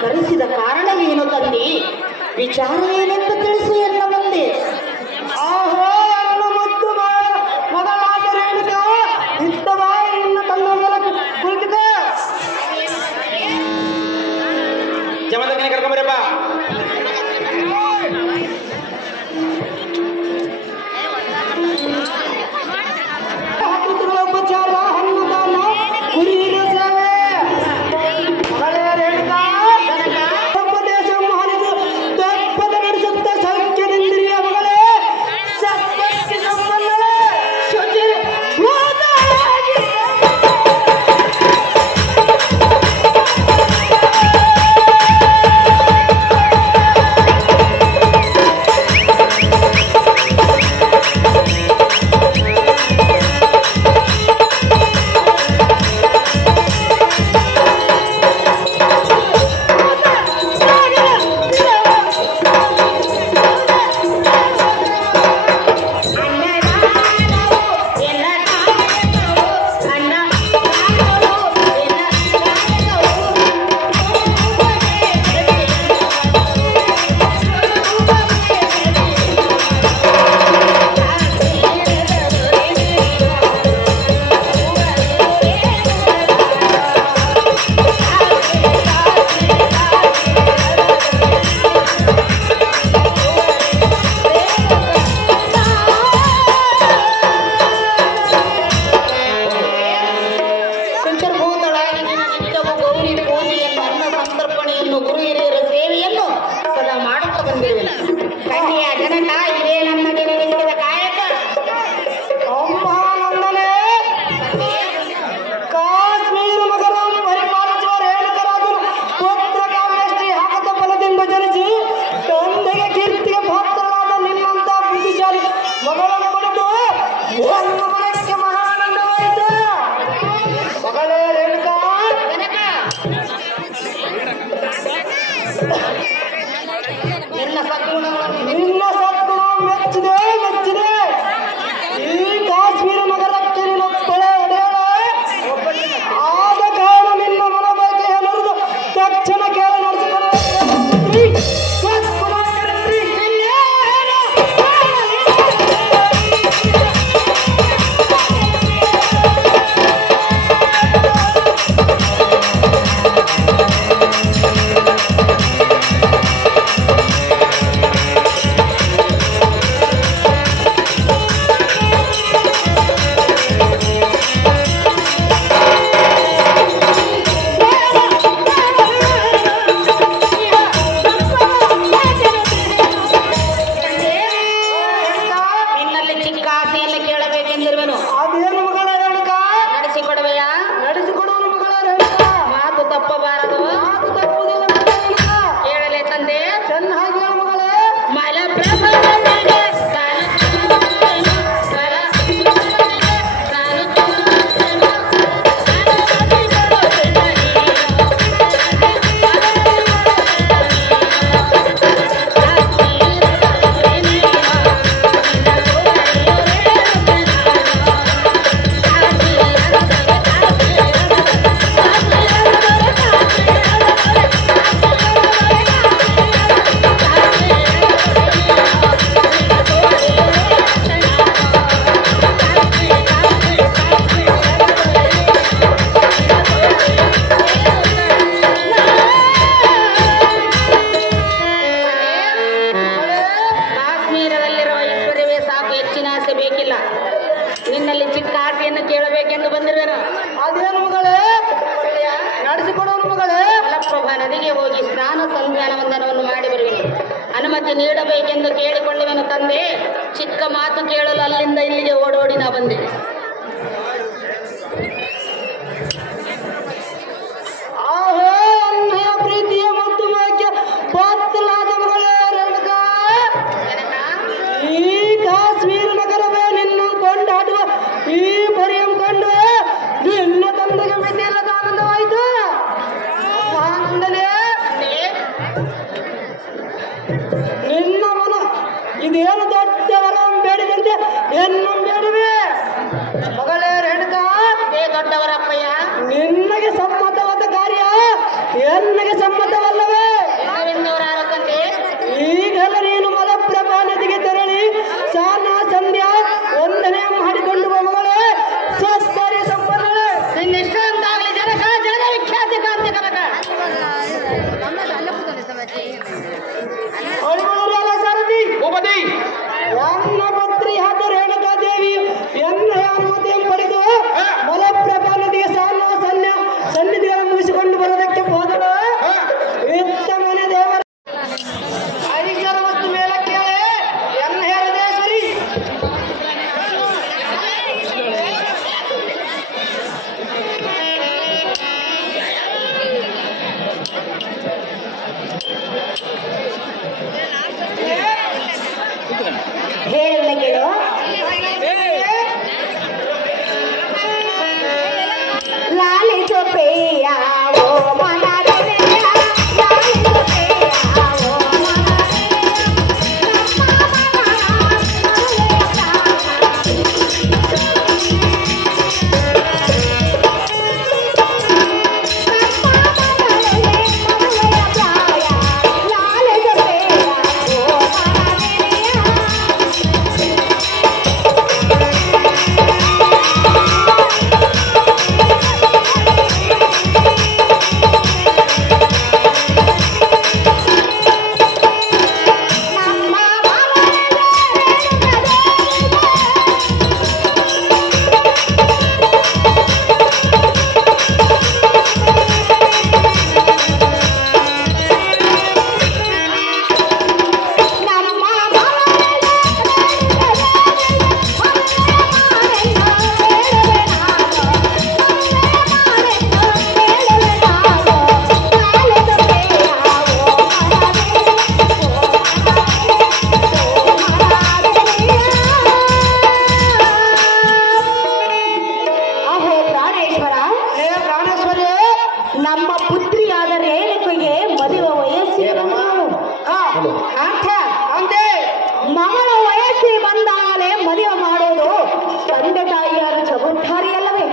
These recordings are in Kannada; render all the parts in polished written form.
ಕರೆಸಿದ ಕಾರಣವೇನು ತಂದೆ? ವಿಚಾರ ಏನೆಂದು ತಿಳಿಸು ಎನ್ನ ಮುಂದೆ. ಆಹೋ ಅನ್ನ ಮತ್ತು ಮೊದಲಾದ ರೇಣುಕ ಇತ್ತವ ಇನ್ನು ತನ್ನ ಮೇಲೆ ಕುಳಿತುಕ ಜಮದಗ್ನಿ ಕರ್ಕೊಂಬರಪ್ಪ. ಹಾಕುತ್ತಿರುವ ಉಪಚಾರ ಹಣ್ಣುದಾನ ಗುರಿ ಸೇವೆ ಉಪದೇಶ ಮಾಡಿದು ತಪ್ಪದ ನಡೆಸುತ್ತ ಸೌಖ್ಯದಿಂದ್ರಿಯ ಮಗಳೇ ಸತ್ಯಕ್ಕೆ ಸಂಬಂಧವೇ ಶುಚಿ ನದಿಗೆ ಹೋಗಿ ಸ್ನಾನ ಸಂಧಾನ ವಂದನವನ್ನು ಮಾಡಿ ಬರುವೆನು. ಅನುಮತಿ ನೀಡಬೇಕೆಂದು ಕೇಳಿಕೊಳ್ಳುವೆನು ತಂದೆ. ಚಿಕ್ಕ ಮಾತು ಕೇಳಲು ಅಲ್ಲಿಂದ ಇಲ್ಲಿಗೆ ಓಡೋಡಿ ನಾ ಬಂದೆ. ಆಹೋ ಅನ್ಯ ಪ್ರೀತಿಯ ಮತ್ತು ಮಾಕೆ ಪಾತ್ರಲಾದ ಮಗಳೇ ರೇಣುಕಾ, ಈ ಕಾಶ್ಮೀರ ನಗರವೇ ನಿನ್ನ ಕೊಂಡಾಡುವ ಈ ಪರಿಯಂ ಕಂಡು ನಿನ್ನ ತಂದೆಗೆ ಮಿತಿಯಿಲ್ಲದ ಆನಂದವಾಯಿತು. ಆನಂದನೇ ನಿನ್ನ ಮನ ಇದೇನು ದೊಡ್ಡ ವರಂ ಬೇಡಿದಂತೆ ಎನ್ನು ಬೇಡುವೆ ಮಗಳೇ ರೇಣುಕಾ. ದೊಡ್ಡವರಪ್ಪಯ್ಯ, ನಿನ್ನಗೆ ಸಮ್ಮತವಾದ ಕಾರ್ಯ ಎನ್ನಗೆ ಸಮ್ಮತವಲ್ಲವೇ? ತಂದೆ ಈಗಲ್ಲ ನೀನು ಮಲಪ್ರಭಾ ನದಿಗೆ ತೆರಳಿ ಸ್ನಾನ ಸಂಧ್ಯಾ ವಂದನೆ ಮಾಡಿಕೊಂಡು ಮಗಳೇ ಸತ್ತರಿ ಸಂಪನ್ನಳೆ. ನಿನ್ನಿಷ್ಟ ಅಂತಾಗಲಿ ಜನಕ, ಜಗದ ವಿಖ್ಯಾತಿ ಕಾಂತಿ ಕನಕ. ಅಳುವಳಿರಲ್ಲ ಸಾರಥಿ ಭೂಪತಿ ನನ್ನ ಪತ್ರಿಯಾದ ರೇಣುಕಾದೇವಿ ಎನ್ನ ಅನುಮತಿಯನ್ನು ಪಡೆದು ಮಲಪ್ರಭಾ ನದಿಗೆ ಸ್ನಾನ ಸನ್ನಿಧಿಗಳನ್ನು ಮುಗಿಸಿಕೊಂಡು ಬರೋದಕ್ಕೆ ಹೋದಳು. ಇತ್ತ ಮನೆ ದೇವರ ಐಶ್ವರ ವಸ್ತು ಮೇಲೆ ಕೇಳೆ ಎನ್ನ ಹೇಳದೇಶ್ವರಿ. ಹೇಳ ಕೇಳು. ಲಾಲಿಸೋ ಪ್ರಿಯ ಓ ಮನದಲ್ಲಿ ಲಾಲಿಸೋ ಪ್ರಿಯ ಓ ನಮ್ಮ ಪುತ್ರಿಯಾದ ರೇಣುಕೆಗೆ ಮದುವೆ ವಯಸ್ಸಿಗೆ ಮಗಳ ವಯಸ್ಸಿಗೆ ಬಂದಾಗಲೇ ಮದುವೆ ಮಾಡೋದು ತಂದೆ ತಾಯಿಯಾರು ಜವಾಬ್ದಾರಿ ಅಲ್ಲವೇ?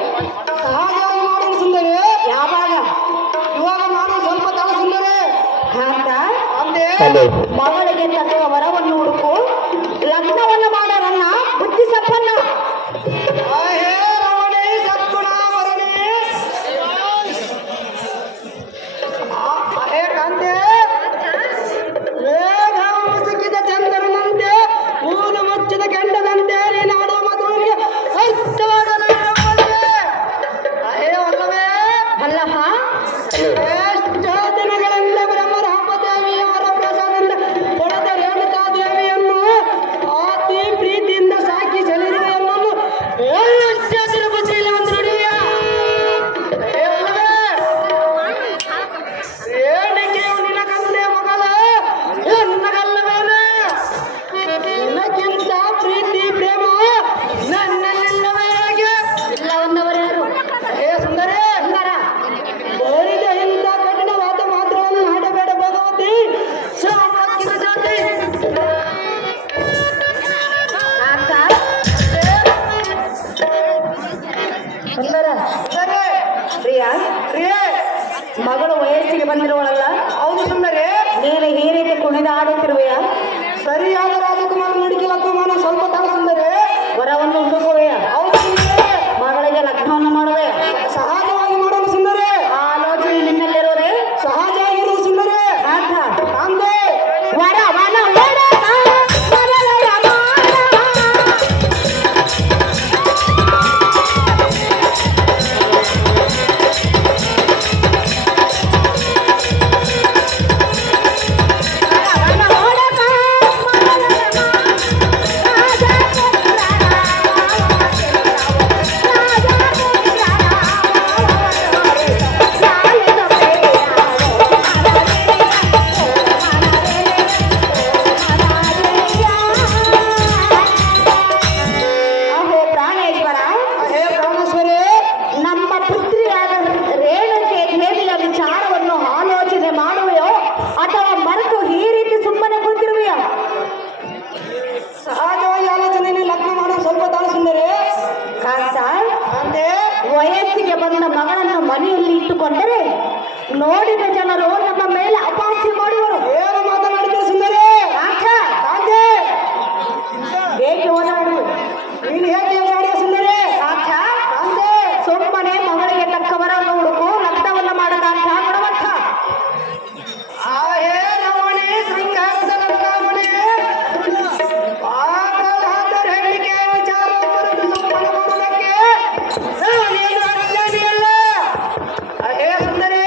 ಸಹಜವಾಗಿ ಮಾಡೋದು ಸುಂದರಿ. ಯಾವಾಗ ಇವಾಗ ಮಾಡೋದು ಸ್ವಲ್ಪ ತಡ ಸುಂದರಿ. ಅಂತ ಅಂದೆ ಮಗಳಿಗೆ ತಕ್ಕ ವರವನ್ನು ಹುಡುಕು, ಲಗ್ನವನ್ನು ಮಾಡೋರನ್ನ ಬುದ್ಧಿ ಸಂಪನ್ನ. ಆಹೇ ರಮಣಿ ಸದ್ಗುಣ ವರಣಿ. ಆಹೇ ಕಾಂತೆ ಮೇಘ ಮುಸುಕಿದ ಚಂದ್ರನಂತೆ ಊರು ಮುಚ್ಚಿದ ಕೆಂಡದಂತೆ ನೀನಾಡುವ ಮಧುವಿಗೆ ಅರ್ಥವಾಗಲು ಆಹೇ ಅಲ್ಲವೇ ಅಲ್ಲಪ್ಪ, ಎಷ್ಟೋ ದಿನಗಳಿಂದ ಬ್ರಹ್ಮರಾಮದೇವಿಯವರ ಪ್ರಸಾದದಿಂದ ಪಡೆದ ರೇಣುಕಾದೇವಿಯನ್ನು ಅತಿ ಪ್ರೀತಿಯಿಂದ ಸಾಕಿ ಸಲಿರುವ ಎನ್ನನ್ನು ಎಷ್ಟರ ಬುದ್ಧಿಯಲ್ಲಿ ಒಂದು ನುಡಿಯ ರೇಣಿಕೆಯು ನಿನ್ನ ಕಂದೆ ಮಗಳ ಎನ್ನಗಲ್ಲವೇನೆ? ನಿನ್ನಕ್ಕಿಂತ ಪ್ರೀತಿ ಪ್ರೇಮ ನನ್ನಲ್ಲಿಲ್ಲವೇ ಹೇಗೆ? ಇಲ್ಲವನ್ನವರ್ಯಾರು? ಹೇ ಸುಂದರೇ, ಬರಿದ ಇಂಥ ಕಠಿಣವಾದ ಮಾತ್ರವನ್ನು ಆಡಬೇಡ ಭಗವತಿ. ಸಾಮರ್ಥ್ಯದ ಜಾತಿ ಸುಂದರ ಸರಿ ಪ್ರಿಯಾ, ಪ್ರಿಯೆ. ಮಗಳು ವಯಸ್ಸಿಗೆ ಬಂದಿರುವಳಲ್ಲ, ಹೌದು ಸುಂದರಿ. ನೀನು ಈ ರೀತಿ ಕುಣಿದಾಡುತ್ತಿರುವೆಯಾ? ಸರಿಯಾದ ರಾಜಕುಮಾರ ನುಡಿಕೆ ಲಗ್ನಮಾನ ಸ್ವಲ್ಪ ತಡ ಸುಂದರಿ. ವರವನ್ನು ಹುಡುಕುವೆಯಾ? ಹೌದು ಸುಂದರಿ. ಮಗಳಿಗೆ ಲಗ್ನವನ್ನು ಮಾಡುವೆ? ಸಹಜವಾಗಿ ಮಾಡೋಣ ಸುಂದರಿ. ಆ ಆಲೋಚನೆ ನಿನ್ನಲ್ಲಿರೋದೇ ಸಹಜ ಆಗಿರುವ ಸುಂದರಿ. ಅಂದೆ ವರವನ ಮನೆಯಲ್ಲಿ ಇಟ್ಟುಕೊಂಡರೆ ನೋಡಿದ ಜನರು ನಮ್ಮ ಮೇಲೆ ಅಪಹಾಸ್ಯ ಮಾಡುವರು. ಏನು ಮಾತನಾಡಿದ್ರು ಸುಂದರಿ? ಆಚಾ ಕಾಂತೆ, ಹೇಗೆ ಓದಾಡುವುದು? ನೀನು ಹೇಗೆ ಮಾಡಿದ ಸುಂದರಿ? ಆಚಾ ಕಾಂತೆ, ಸುಮ್ಮನೆ ಮಗಳಿಗೆ ತಕ್ಕವರನ್ನು ಹುಡುಕು, ಲಗ್ನವನ್ನ ಮಾಡದಂತ ಗುಣವಂತ. ಆಹೇ ರಮಣಿ ಶೃಂಗಾರದ ಲಂಕಾಮಣಿ, ಪಾಪವಾದ ಹೆಣ್ಣಿಗೆ ವಿಚಾರ ಕುರಿತು ಸುಮ್ಮನೆ ಮಾಡುವುದಕ್ಕೆ ನೀನು ಅಜ್ಞಾನಿಯಲ್ಲ. ಆಹೇ ಸುಂದರಿ,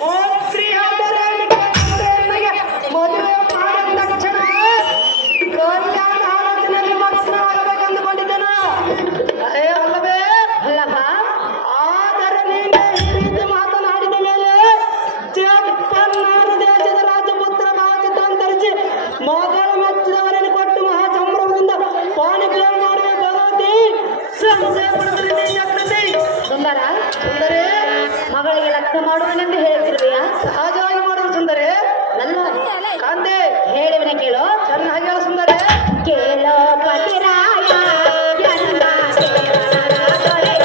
ಪುತ್ರಿಯಾದ ಹೆಣ್ಣಿಗೆ ಮದುವೆ ಮಾಡಿದ ತಕ್ಷಣ ಕಲ್ಯಾಣ ಆಲೋಚನೆಯಲ್ಲಿ ಮಕ್ಕಳಾಗಬೇಕೆಂದುಕೊಂಡಿದ್ದನು. ಆಹೇ ಅಲ್ಲವೇ? ಅಲ್ಲವ ಆದರೆ ನೀನು ಈ ರೀತಿ ಮಾತನಾಡಿದ ಮೇಲೆ 56 ದೇಶದ ರಾಜಪುತ್ರ ಭಾವಚಿತ್ರವನ್ನು ಧರಿಸಿ ಮಗಳ ಮೆಚ್ಚಿದವರನ್ನು ಕೊಟ್ಟು ಮಹಾ ಸಂಭ್ರಮದಿಂದ ಪಾಣಿಗ್ರಹಣ ಮಾಡುವ ಭಗವತಿ ಸಂಶಯ ಪಡುತ್ತಿದೆ. ಜಾಗೃತಿ ಸುಂದರ, ಸುಂದರಿ, ಮಗಳಿಗೆ ಲಗ್ನ ಮಾಡುವನೆಂದು ಹೇಳ್ತಿರುವೆಯಾ? ಸಹಜವಾಗಿ ಮಾಡುವ ಸುಂದರಿ. ನನ್ನ ಕಾಂತೆ, ಹೇಳುವಿನ ಕೇಳೋ. ಚೆನ್ನಾಗಿ ಹೇಳು ಸುಂದರಿ. ಕೇಳೋ ಪತಿರಾಯ ಎಲ್ಲ ದೇವರ ದೊರೆಯ.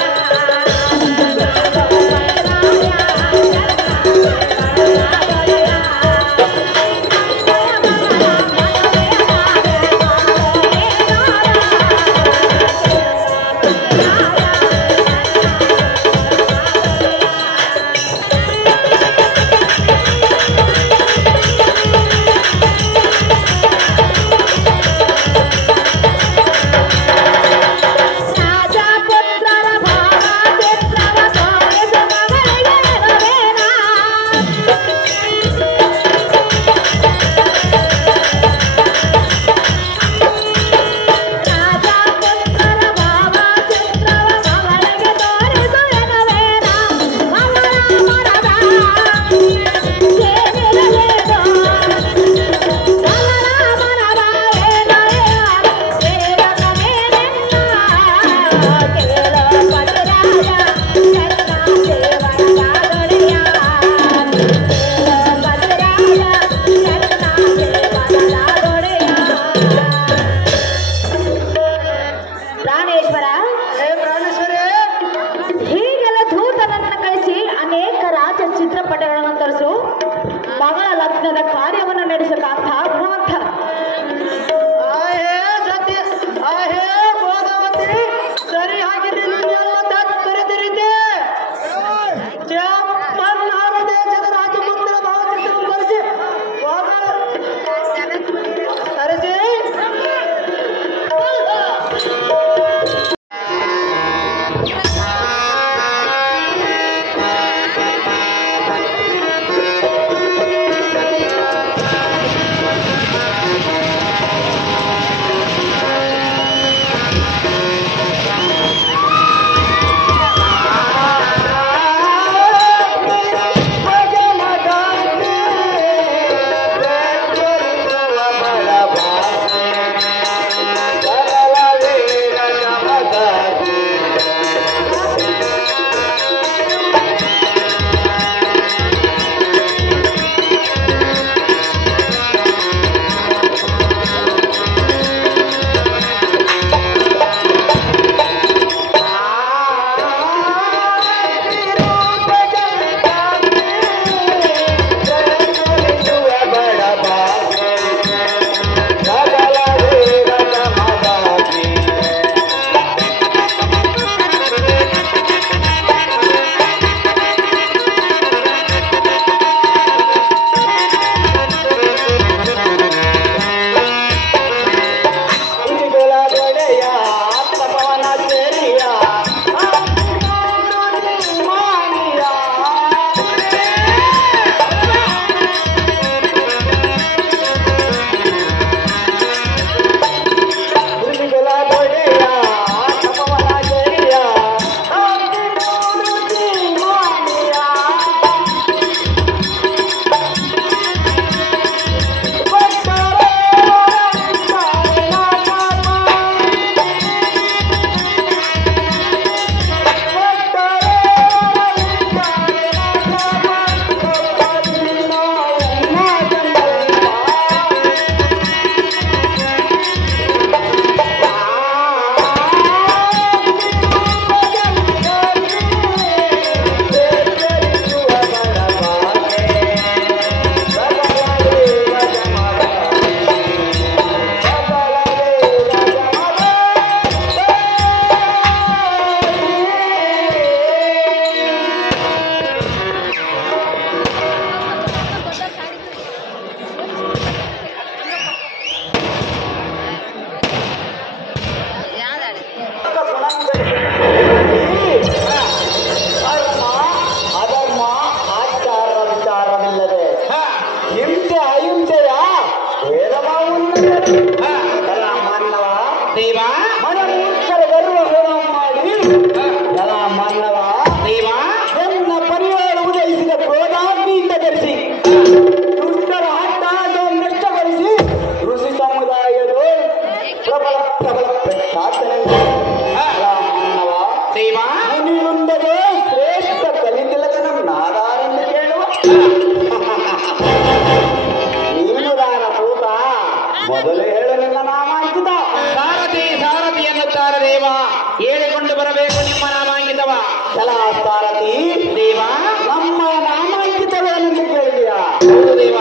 ಸಾರಥಿ ದೇವ ನಮ್ಮ ನಾಮಾಂಕಿತಗಳನ್ನು ಕೇಳಿದೆಯಾ? ಹೌದು ದೇವ.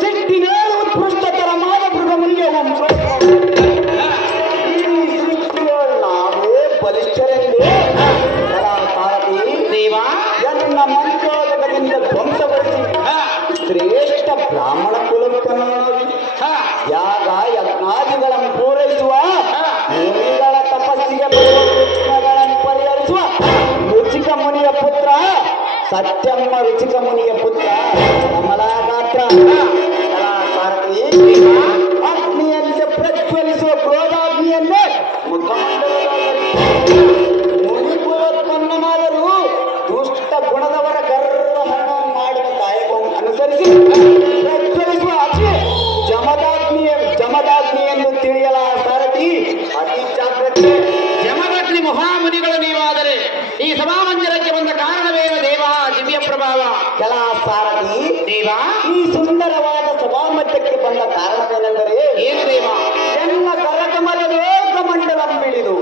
ಸಿಟ್ಟಿನೇಳು ಉತ್ಕೃಷ್ಟತರ ಮಾದಮೃಗ ಮುನಿಗೆ ನಾವೇ ಬಲಿಷ್ಠರೆಂದು ಸಾರಥಿ ದೇವ ಎನ್ನ ಮಂತ್ರೋದಕದಿಂದ ಧ್ವಂಸಗೊಳಿಸಿ ಶ್ರೇಷ್ಠ ಬ್ರಾಹ್ಮಣ ಕುಲವನ್ನು ಯಾಗ ಯಜ್ಞಾದಿಗಳನ್ನು ಪೂರೈಸುವ ಮುನಿಗಳ ತಪಸ್ಸಿಗೆ ಬರುವ ವಿಘ್ನಗಳನ್ನು ಪರಿಹರಿಸುವ ರುಚಿಕ ಮುನಿಯ ಪುತ್ರ ಸತ್ಯಮ್ಮ ರುಚಿಕ ಮುನಿಯ ಪುತ್ರ ಕಮಲಾಗಾತ್ರ ಸಾರಥಿ ಅಗ್ನಿಯಂತೆ ಪ್ರಜ್ವಲಿಸುವ ಕ್ರೋಧಾಗ್ನಿಯನ್ನೇ ಮುನಿಕುಲೋತ್ಪನ್ನನಾದರೂ ದುಷ್ಟ ಗುಣದವರ ಗರ್ವವನ್ನು ಮಾಡುವ ಕಾಯಕವನ್ನು ಅನುಸರಿಸಿ ಪ್ರಜ್ವಲಿಸುವ ಅಗ್ನಿ ಜಮದಾಗ್ನಿ ಎಂದು ತಿಳಿಯಲ ಸಾರಥಿ ಅತಿ ಜಾಗ್ರತೆ. ಜಮದಗ್ನಿ ಮಹಾಮುನಿಗಳು ನೀವಾದರೆ ಈ ಸಭಾಮಂದಿರಕ್ಕೆ ಬಂದ ಕಾರಣವೇನು ದೇವ? ದಿವ್ಯ ಪ್ರಭಾವ. ಕೆಲ ಸಾರಥಿ ದೇವ ಈ ಸುಂದರವಾದ ಸಭಾಮಧ್ಯಕ್ಕೆ ಬಂದ ಕಾರಣವೇನೆಂದರೆ ಏನು ದೇವ? ಎಲ್ಲ ಕರಕಮಲವೇಕ ಮಂಡಲಂ ಬಿಡಿದು